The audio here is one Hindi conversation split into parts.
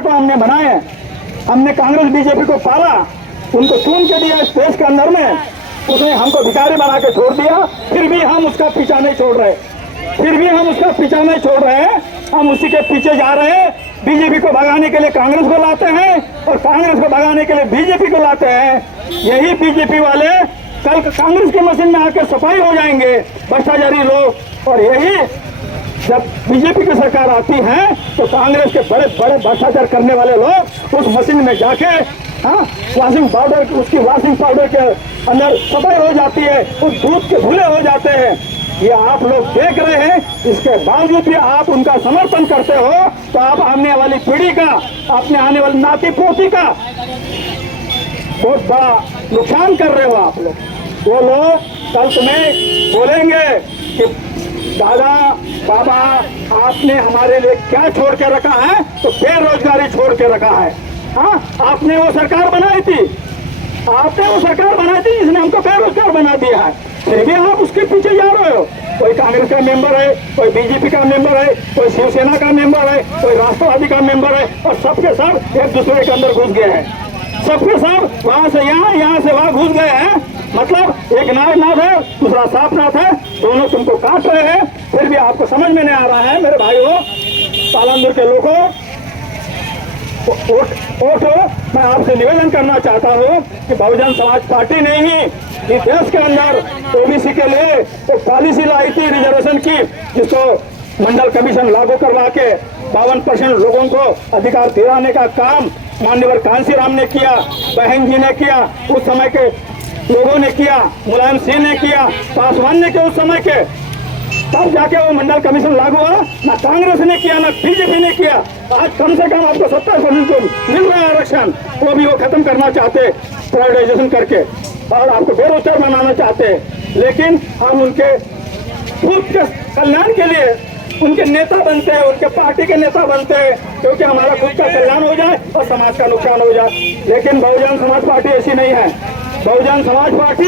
को हमने बनाए, हमने कांग्रेस बीजेपी को पाला, उनको चुन के दिया इस देश के अंदर में, उसने हमको भिखारी बना के छोड़ दिया। फिर भी हम उसका पीछा नहीं छोड़ रहे, फिर भी हम उसका पीछा नहीं छोड़ रहे हैं, हम उसी के पीछे जा रहे हैं। बीजेपी को भगाने के लिए कांग्रेस को लाते हैं और कांग्रेस को भगाने के लिए बीजेपी को लाते हैं। यही बीजेपी वाले कल कांग्रेस की मशीन में आकर सफाई हो जाएंगे भ्रष्टाचारी लोग, और यही जब बीजेपी की सरकार आती है तो कांग्रेस के बड़े बड़े भ्रष्टाचार करने वाले लोग उस मशीन में जाके वॉशिंग पाउडर, उसकी वॉशिंग पाउडर के अंदर सफाई हो जाती है, उस दूध के धुले हो जाते हैं। ये आप लोग देख रहे हैं, इसके बावजूद भी आप उनका समर्थन करते हो, तो आप आने वाली पीढ़ी का, अपने आने वाली नाती पोती का बहुत बड़ा नुकसान कर रहे हो आप लोग। वो लोग कल तुम्हें बोलेंगे कि दादा बाबा आपने हमारे लिए क्या छोड़ के रखा है, तो बेरोजगारी छोड़ के रखा है। हाँ, आपने वो सरकार बनाई थी, आपने वो सरकार बनाई थी जिसने हमको बेरोजगार बना दिया है, फिर भी आप उसके पीछे जा रहे हो। कोई कांग्रेस का मेंबर है, कोई बीजेपी का मेंबर है, कोई शिवसेना का मेंबर है, कोई राष्ट्रवादी का मेंबर है, और सबके सब एक दूसरे के अंदर घुस गए हैं। सबके सब वहां से यहाँ, यहाँ से वहां घुस गए हैं। मतलब एक नाथ है, दूसरा सांपनाथ है, दोनों तुमको काट रहे हैं, फिर भी आपको समझ में नहीं आ रहा है। मेरे भाइयों, पालमपुर के लोगों, वोट मैं आपसे निवेदन करना चाहता हूँ कि बहुजन समाज पार्टी ने ही इस देश के अंदर ओबीसी के लिए एक पॉलिसी लाई थी रिजर्वेशन की, जिसको मंडल कमीशन लागू करवा के 52% लोगों को अधिकार दिलाने का काम माननीय कांशीराम ने किया, बहन जी ने किया, उस समय के लोगों ने किया, मुलायम सिंह ने किया, पासवान ने किया उस समय के, तब जाके वो मंडल कमीशन लागू हुआ। ना कांग्रेस ने किया, ना बीजेपी ने किया। आज कम से कम आपको 70% को मिल रहा है आरक्षण, वो भी वो खत्म करना चाहते प्राइवेटाइजेशन करके, और आपको बेरोजगार बनाना चाहते। लेकिन हम उनके खुद के कल्याण के लिए उनके नेता बनते हैं, उनके पार्टी के नेता बनते हैं, क्योंकि हमारा खुद का कल्याण हो जाए और समाज का नुकसान हो जाए। लेकिन बहुजन समाज पार्टी ऐसी नहीं है। बहुजन समाज पार्टी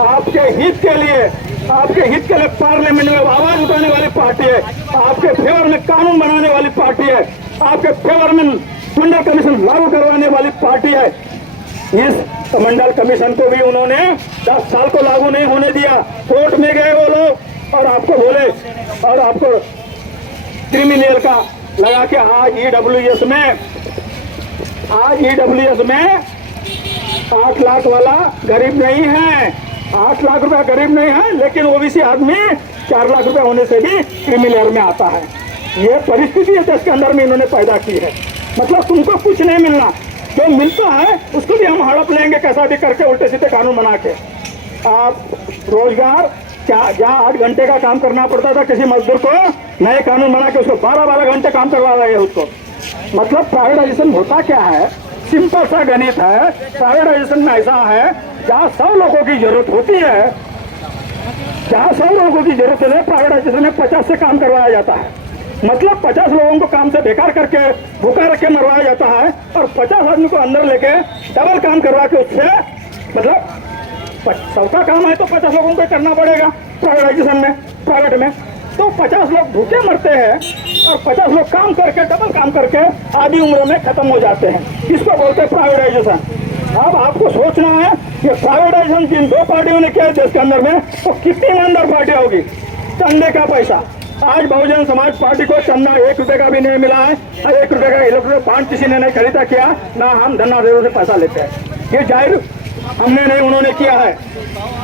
आपके हित के लिए, आपके हित के लिए पार्लियामेंट में आवाज उठाने वाली पार्टी है, आपके फेवर में कानून बनाने वाली पार्टी है, आपके फेवर में मंडल कमीशन लागू करवाने वाली पार्टी है। इस मंडल कमीशन को भी उन्होंने 10 साल को लागू नहीं होने दिया। कोर्ट में गए वो लोग और आपको बोले, और आपको क्रिमिनल का लगा के आज ईडब्ल्यूएस में 8 लाख वाला गरीब नहीं है, 8 लाख रुपया गरीब नहीं है, लेकिन ओबीसी आदमी 4 लाख रुपया होने से भी क्रिमिनल में आता है। ये परिस्थिति है देश के अंदर में इन्होंने पैदा की है। मतलब तुमको कुछ नहीं मिलना, जो मिलता है उसको भी हम हड़प लेंगे कैसा भी करके, उल्टे सीधे कानून बना के। आप रोजगार क्या, जहाँ 8 घंटे का काम करना पड़ता था किसी मजदूर को, नए कानून बना के उसको 12-12 घंटे काम करवा रहे हैं उसको। मतलब प्राइवेटाइजेशन होता क्या है, सिंपल सा गणित है। प्राइवेटाइजेशन में ऐसा है, जहाँ 100 लोगों की जरूरत होती है, जहाँ 100 लोगों की जरूरत है, प्राइवेटाइजेशन में 50 से काम करवाया जाता है। मतलब 50 लोगों को काम से बेकार करके भूखा रख के मरवाया जाता है, और 50 आदमी को अंदर लेके डबल काम करवा के उससे, मतलब 100 का काम है तो 50 लोगों को करना पड़ेगा प्राइवेटाइजेशन में, प्राइवेट में। तो 50 लोग भूखे मरते हैं और 50 लोग काम करके, डबल काम करके आधी उम्र में खत्म हो जाते हैं। इसको बोलते हैं प्राइवेटाइजेशन। अब आपको सोचना है कि प्राइवेटाइजेशन जिन 2 पार्टियों ने किया देश के अंदर में, तो कितनी ईमानदार पार्टी होगी। चंदे का पैसा, आज बहुजन समाज पार्टी को चंदा 1 रुपए का भी नहीं मिला है, 1 रुपए का इलेक्ट्रिक बांड किसी ने नहीं खरीदा किया, ना हम धन्नादेरों से पैसा लेते हैं। ये जाहिर हमने नहीं, उन्होंने किया है।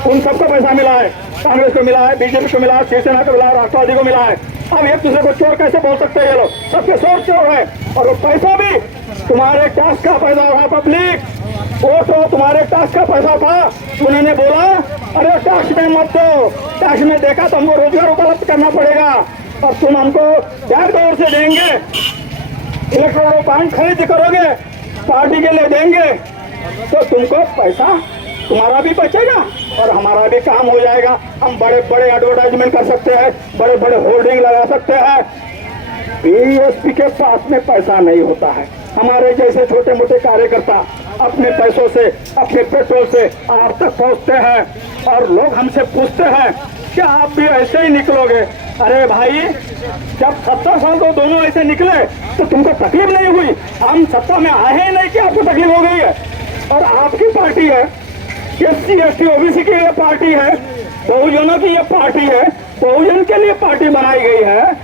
उन सबको पैसा मिला है, कांग्रेस को मिला है, बीजेपी को मिला है, शिवसेना को मिला है, राष्ट्रवादी को मिला है। अब एक दूसरे को चोर कैसे बोल सकते हैं ये लोग, सबके चोर है। और वो पैसा भी तुम्हारे टैक्स का पैसा होगा, पब्लिक वो तो तुम्हारे टैक्स का पैसा था। उन्होंने बोला अरे टैक्स में मत दो, टैक्स में देखा तो हमको रोजगार उपलब्ध करना पड़ेगा, और तुम हमको बैक डोर से देंगे, इलेक्ट्रॉनिक बांड खरीद करोगे, पार्टी के लिए देंगे, तो तुमको पैसा तुम्हारा भी बचेगा और हमारा भी काम हो जाएगा। हम बड़े बड़े एडवर्टाइजमेंट कर सकते हैं, बड़े बड़े होर्डिंग लगा सकते हैं। बीएसपी के पास में पैसा नहीं होता है। हमारे जैसे छोटे मोटे कार्यकर्ता अपने पैसों से, अपने पेट्रोल से आप तक पहुंचते हैं और लोग हमसे पूछते हैं कि आप भी ऐसे ही निकलोगे। अरे भाई, जब 70 साल तो दोनों ऐसे निकले तो तुमको तकलीफ नहीं हुई? हम सत्ता में आए ही नहीं कि आपको तकलीफ हो गई है। और आपकी पार्टी है, SC ST OBC की ये पार्टी है, बहुजनों की ये पार्टी है, बहुजन के लिए पार्टी बनाई गई है।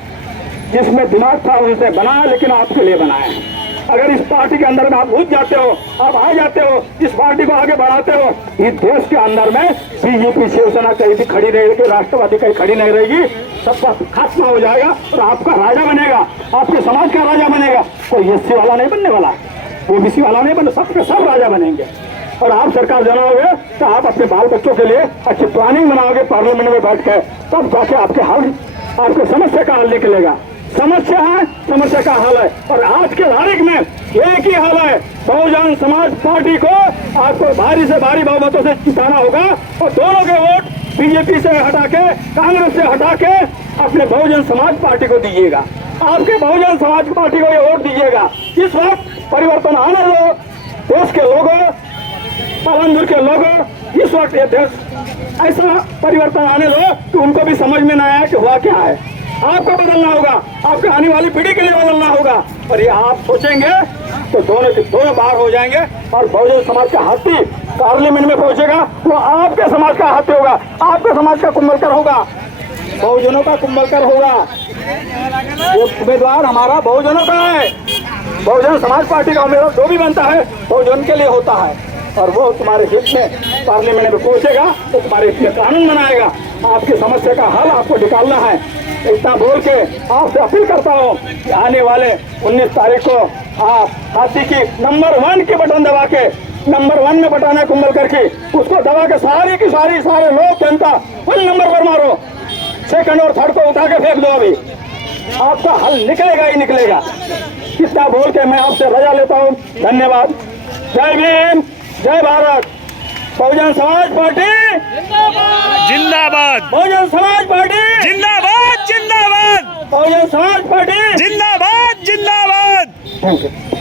जिसमें दिमाग था उनसे बना, लेकिन आपके लिए बनाए हैं। अगर इस पार्टी के अंदर में आप घुस जाते हो, आप आ जाते हो, इस पार्टी को आगे बढ़ाते हो, इस देश के अंदर में BJP शिवसेना कहीं भी खड़ी नहीं रहेगी, राष्ट्रवादी कहीं खड़ी नहीं रहेगी, सबका खात्मा हो जाएगा और आपका राजा बनेगा, आपके समाज का राजा बनेगा। कोई SC वाला नहीं बनने वाला, OBC वाला नहीं बने, सबके सब राजा बनेंगे। और आप सरकार बनाओगे तो आप अपने बाल बच्चों के लिए अच्छी प्लानिंग बनाओगे पार्लियामेंट में बैठ के, तब जाके आपके हल, आपके समस्या का हल निकलेगा। समस्या है, समस्या का हल है। और आज के तारीख में एक ही हल है, बहुजन समाज पार्टी को आपको भारी से भारी बहुमतों से जिताना होगा और दोनों के वोट BJP से हटा के, कांग्रेस से हटा के अपने बहुजन समाज पार्टी को दीजिएगा। आपके बहुजन समाज पार्टी को ये वोट दीजिएगा। इस वक्त परिवर्तन आने दो, देश के लोगों, पालनपुर के लोगों, इस वक्त ये देश ऐसा परिवर्तन आने दो कि उनको भी समझ में ना आया कि हुआ क्या है। आपको बदलना होगा, आपके आने वाली पीढ़ी के लिए बदलना होगा। और ये आप सोचेंगे तो दोनों बार हो जाएंगे और बहुजन समाज का हाथी पार्लियामेंट में पहुंचेगा, वो आपके समाज का हाथी होगा, आपके समाज का कुंभलकर होगा, बहुजनों का कुंभलकर होगा। वो उम्मीदवार हमारा बहुजनों का है, बहुजन समाज पार्टी का उम्मीदवार जो भी बनता है बहुजन के लिए होता है और वो तुम्हारे हित में पार्लियामेंट में पहुंचेगा तो तुम्हारे हित में कानून बनाएगा। आपकी समस्या का हल आपको निकालना है। इतना बोल के आपसे अपील करता हूँ कि आने वाले 19 तारीख को आप हाथी की नंबर 1 की बटन दबा के, नंबर 1 में बटन है कुंभलकर की, उसको दबा के सारी की सारे लोग जनता 1 नंबर पर मारो, 2nd और 3rd को उठा के फेंक दो। अभी आपका हल निकलेगा ही निकलेगा। इतना बोल के मैं आपसे रजा लेता हूँ। धन्यवाद। जय भीम, जय भारत। बहुजन समाज पार्टी जिंदाबाद, बहुजन समाज पार्टी जिंदाबाद, जिंदाबाद, बहुजन समाज पार्टी जिंदाबाद, जिंदाबाद। Thank you.